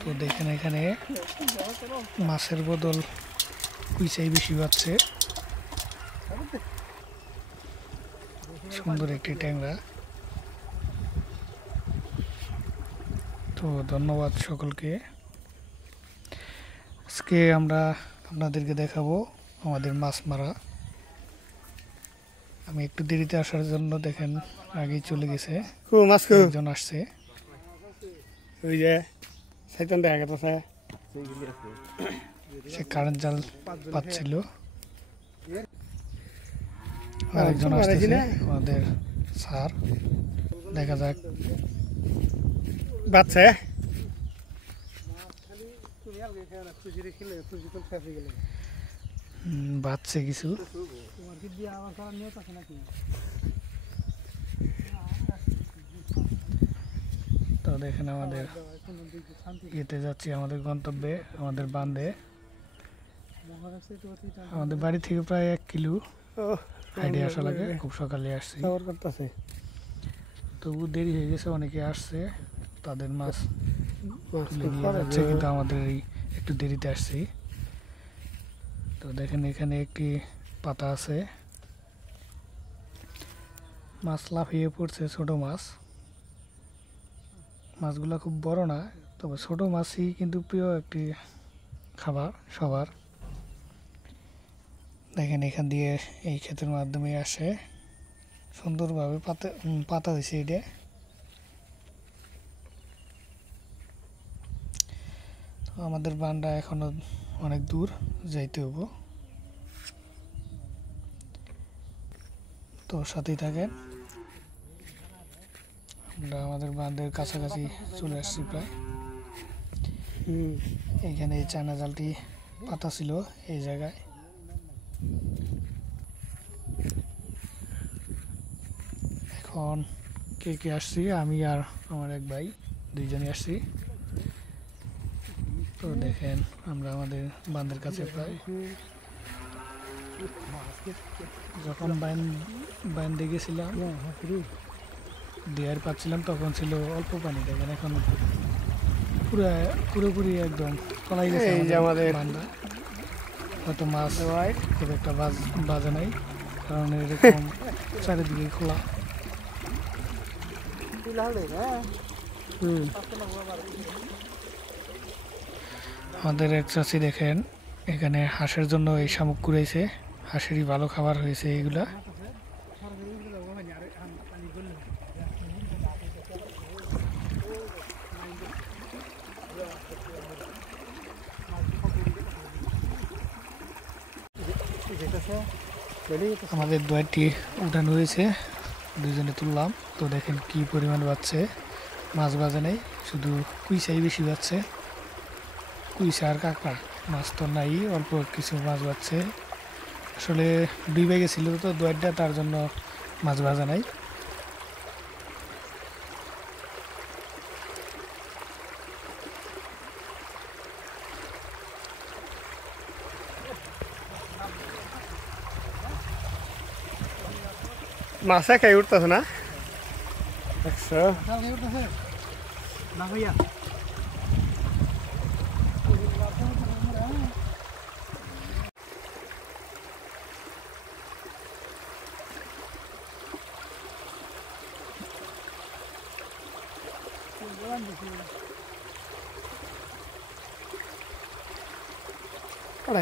তো দেখেন এখানে মাছের বদল কুইচাই বেশি পাচ্ছে। সুন্দর একটি ট্যাংরা। তো ধন্যবাদ সকলকে। আজকে আমরা আপনাদেরকে দেখাবো আমাদের মাছ মারা। আমি একটু দেরিতে আসার জন্য দেখেন আগেই চলে গেছে, একজন আসছে। ওই যে শয়তান দেখা গেছে, সে কারেন্ট জাল পাচ্ছিল। আরেকজন আসতেছে আমাদের স্যার, দেখা যাক। বাচ্চা বাচ্চা কিছু। তো দেখেন আমাদের ইয়েতে যাচ্ছি, আমাদের গন্তব্যে, আমাদের বান্ধে। আমাদের বাড়ি থেকে প্রায় 1 কিলো হাইডে আসা লাগে। খুব সকালে আসছি, তবু দেরি হয়ে গেছে। অনেকে আসছে, তাদের মাছ তুলে নিয়ে যাচ্ছে, কিন্তু আমাদের এই একটু দেরিতে আসছি। তো দেখেন এখানে একটি পাতা আছে, মাছ লাফিয়ে পড়ছে। ছোট মাছ, মাছগুলা খুব বড় না, তবে ছোট মাছই কিন্তু প্রিয় একটি খাবার সবার। দেখেন এখান দিয়ে এই ক্ষেতের মাধ্যমে আসে, সুন্দরভাবে পাতা হয়েছে এটা। তো আমাদের বানটা এখনো অনেক দূর যাইতে হবো, তো সাথেই থাকেন। আমরা আমাদের বাঁধের কাছাকাছি চলে আসছি প্রায়। এইখানে এই চায়না জালটি পাতা ছিল এই জায়গায়। এখন কে কে আসছি, আমি আর আমার এক ভাই, দুইজনই আসছি। তো দেখেন আমরা আমাদের বাঁধের কাছে প্রায়। যখন বাঁধে গেছিলাম, দেয়ার পাচ্ছিলাম, তখন ছিল অল্প পানি। দেখেন এখন পুরোপুরি একদম তলাই গেছে আমাদের বাঁধা। হয়তো মাছ খুব একটা বাজে নাই, কারণ এরকম চারিদিকে খোলা। আমাদের এক চাষি দেখেন এখানে হাঁসের জন্য এই শামুক কুড়াইছে। হাঁসেরই ভালো খাবার হয়েছে এইগুলা। আমাদের 2টি উঠান হয়েছে, দুজনে তুললাম। তো দেখেন কি পরিমাণ বাজছে, মাছ বাজে নেই, শুধু কুইচাই বেশি বাজছে। কুইচা আর কাঁকড়া, মাছ তো নাই, অল্প কিছু মাছ বাজছে। আসলে ডুবে গেছিল তো 2টা, তার জন্য মাছ ভাজা নাই। মাছ একাই উঠতেছে না, দেখছো?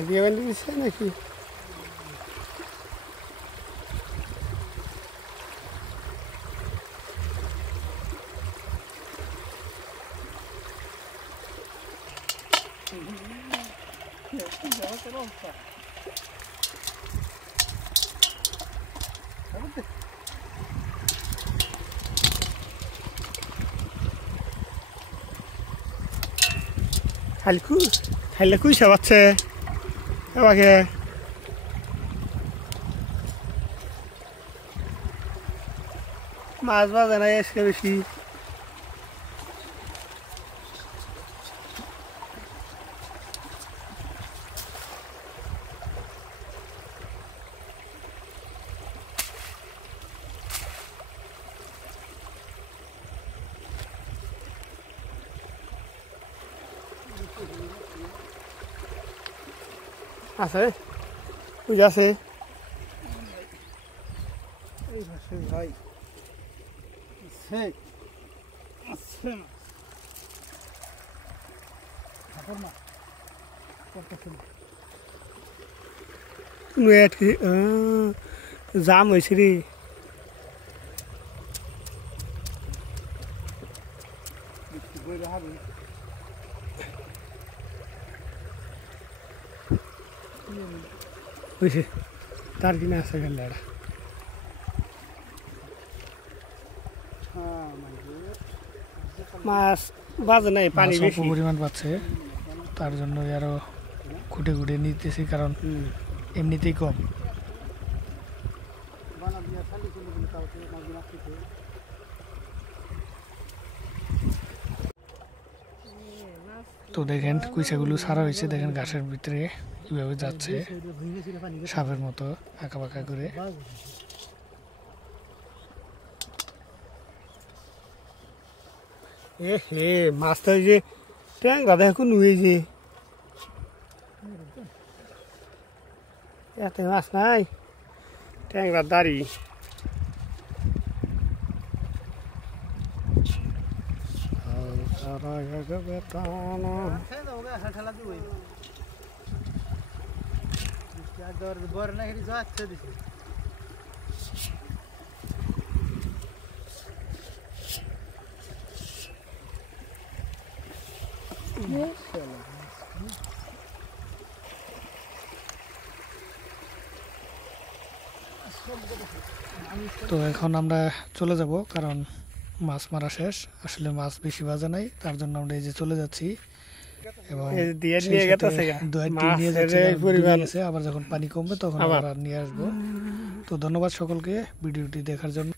দিয়ে বান্ধি দিচ্ছে নাকি? খাইলে কুইসা পাচ্ছে এবারে। মাছ বাজে নাই আজকে বেশি। আছে ওই আছে এই ভাষে ভাই আছে আছে জাম হয়েছে রে বুঝছে তার কিনা আছে গেলে মাছ বাজে নাই পানি মাছ অল্প বেশি পরিমাণ পাচ্ছে, তার জন্য আরো খুঁটে খুঁটে নিতেছি, কারণ এমনিতেই কম। তো দেখেন কুইসাগুলো সারা হয়েছে, দেখেন ঘাসের ভিতরে কিভাবে যাচ্ছে সাপের মতো আঁকা বাঁকা করে। এ হে মাছটা ওই যে ট্যাংরা দেখো নুয়ে যে এত মাছ নাই ট্যাংরার দাড়ি তো এখন আমরা চলে যাব, কারণ মাছ মারা শেষ। আসলে মাছ বেশি বাজে নাই, তার জন্য আমরা এই যে চলে যাচ্ছি। এবং দিয়ে সেই নিয়ে সাথে গেছে দুয়ারটি নিয়ে যাচ্ছি, কারণ ডুবে গেছে। আবার যখন পানি কমবে তখন আবার নিয়ে আসবো। তো ধন্যবাদ সকলকে ভিডিওটি দেখার জন্য।